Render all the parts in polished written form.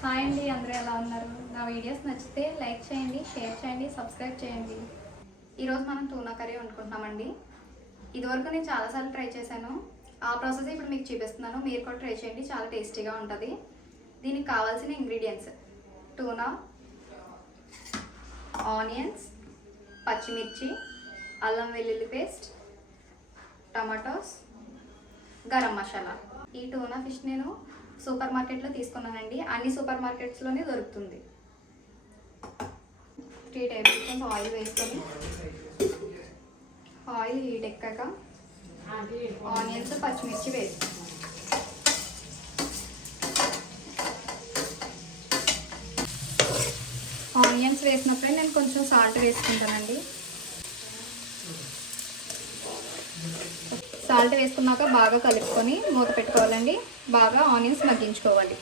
Hi అండి, అందరూ ఎలా ఉన్నారు? నా వీడియోస్ నచ్చితే లైక్ చేయండి, షేర్ చేయండి, సబ్స్క్రైబ్ చేయండి. ఈరోజు మనం టూనా కర్రీ వండుకుంటున్నామండి. ఇదివరకు నేను చాలాసార్లు ట్రై చేశాను. ఆ ప్రాసెస్ ఇప్పుడు మీకు చూపిస్తున్నాను. మీరు కూడా ట్రై చేయండి, చాలా టేస్టీగా ఉంటుంది. దీనికి కావాల్సిన ఇంగ్రీడియంట్స్: టూనా, ఆనియన్స్, పచ్చిమిర్చి, అల్లం వెల్లుల్లి పేస్ట్, టమాటోస్, గరం మసాలా. ఈ టూనా ఫిష్ నేను సూపర్ మార్కెట్లో తీసుకున్నానండి. అన్ని సూపర్ మార్కెట్స్లోనే దొరుకుతుంది. 3 టేబుల్ స్పూన్స్ ఆయిల్ వేసుకొని, ఆయిల్ హీట్ ఎక్కాక ఆనియన్స్, పచ్చిమిర్చి వేసి ఆనియన్స్ వేసినప్పుడే నేను కొంచెం సాల్ట్ వేసుకుంటానండి. సాల్ట్ వేసుకున్నాక బాగా కలుపుకొని మూత పెట్టుకోవాలండి. బాగా ఆనియన్స్ మగ్గించుకోవాలి.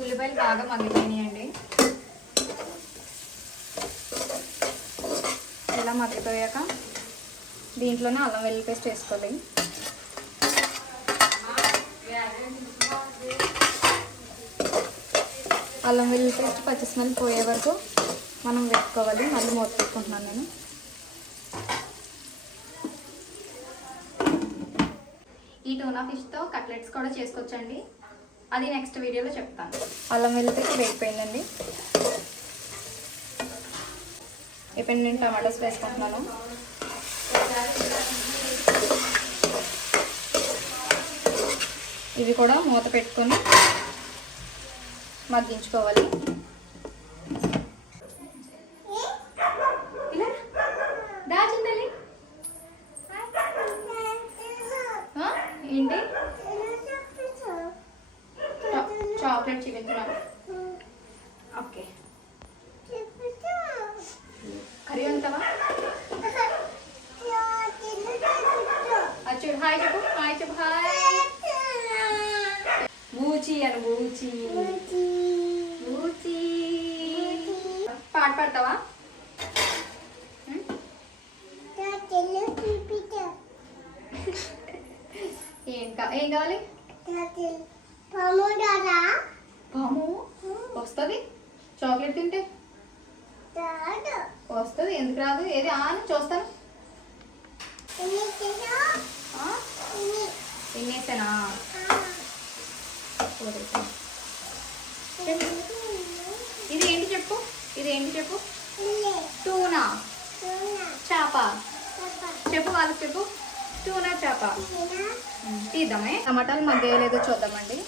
ఉల్లిపాయలు బాగా మగ్గిపోయినాయండి. ఇలా మగ్గిపోయాక దీంట్లోనే అల్లం వెల్లుల్లి పేస్ట్ వేసుకోవాలి. అల్లం వెల్లుల్లి పేస్ట్ పచ్చి స్మెల్ పోయే వరకు మనం వేసుకోవాలి. మళ్ళీ మూత పెట్టుకుంటున్నాను నేను. ఈ టూనా ఫిష్తో కట్లెట్స్ కూడా చేసుకోవచ్చండి. అది నెక్స్ట్ వీడియోలో చెప్తాను. అల్లం వెల్లుల్లి పేస్ట్ వేగిపోయిందండి. ఇప్పుడు నేను టమాటోస్ వేసుకుంటున్నాను. ఇవి కూడా మూత పెట్టుకొని మగ్గించుకోవాలి. ఏంటి చాక్లెట్ చూపించున్నాను. ఓకే, కర్రీ ఉంటావా? చూడు, హాయ్ చెప్పు, హాయ్ చెప్పు, హాయ్. బూచి అని, బూచి బూచి. పాట పాడతావా? ఏం కావాలి? పాము వస్తుంది చాక్లెట్ తింటే. వస్తుంది, ఎందుకు రాదు? ఏది అని చూస్తాను. తినేసానా? ఇది ఏంటి చెప్పు, ఇది ఏంటి చెప్పు. టూనా చేప చెప్పు, వాళ్ళకి చెప్పు. టూనా చేప తీద్దామే. టమాటాలు మగ్గేయలేదో చూద్దామండి.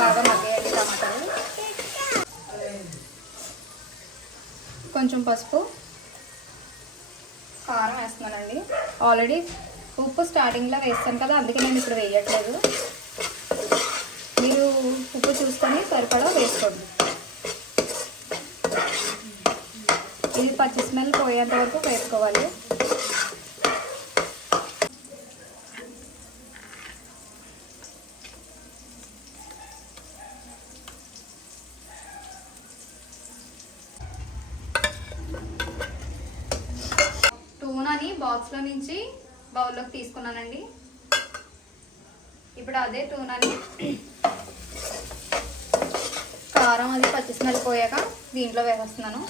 బాగా మగ్గేయాలి టమాటాలు. కొంచెం పసుపు, కారం వేస్తున్నానండి. ఆల్రెడీ ఉప్పు స్టార్టింగ్లో వేస్తాను కదా, అందుకే నేను ఇప్పుడు వేయట్లేదు. మీరు ఉప్పు చూసుకొని సరిపడా వేసుకోండి. ఇది పచ్చి స్మెల్ పోయేంత వరకు వేసుకోవాలి. టూనాని బాక్స్లో నుంచి బౌల్లోకి తీసుకున్నానండి. ఇప్పుడు అదే టూనాని కారం అది పచ్చి స్మెల్ పోయాక దీంట్లో వేసేస్తున్నాను.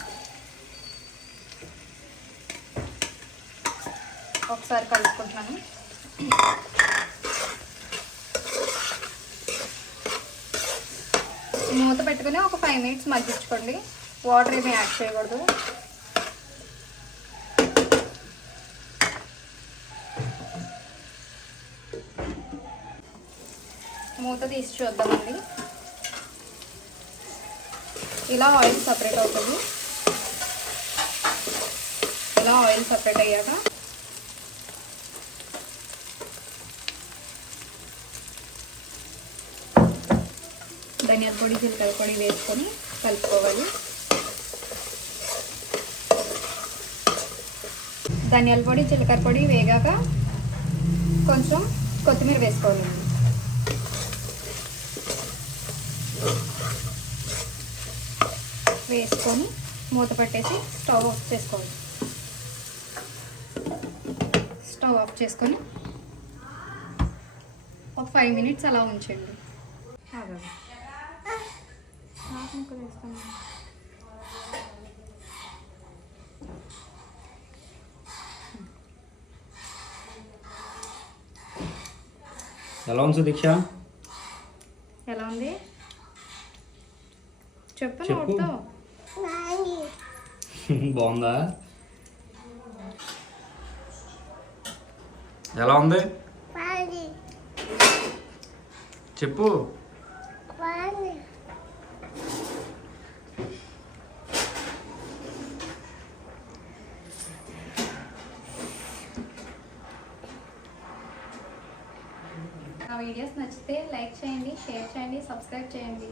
ఒకసారి కలుపుకుంటున్నాను. మూత పెట్టుకుని ఒక 5 మినిట్స్ మగ్గించుకోండి. వాటర్ ఏమీ యాడ్ చేయకూడదు. మూత తీసి చూద్దామండి. ఇలా ఆయిల్ సపరేట్ అవుతుంది. ఇలా ఆయిల్ సపరేట్ అయ్యాక ధనియాల పొడి, జీలకర్ర పొడి వేసుకొని కలుపుకోవాలి. ధనియాల పొడి, జీలకర్ర పొడి వేగాక కొంచెం కొత్తిమీర వేసుకోవాలి. వేసుకొని మూత పట్టేసి స్టవ్ ఆఫ్ చేసుకోవాలి. స్టవ్ ఆఫ్ చేసుకొని ఒక 5 మినిట్స్ అలా ఉంచండి. ఎలా ఉంది దీక్ష? ఎలా ఉంది చెప్పు. చెప్పు. నోటితో బాగుందా? ఎలా ఉంది చెప్పు. నా వీడియోస్ నచ్చితే లైక్ చేయండి, షేర్ చేయండి, సబ్స్క్రైబ్ చేయండి.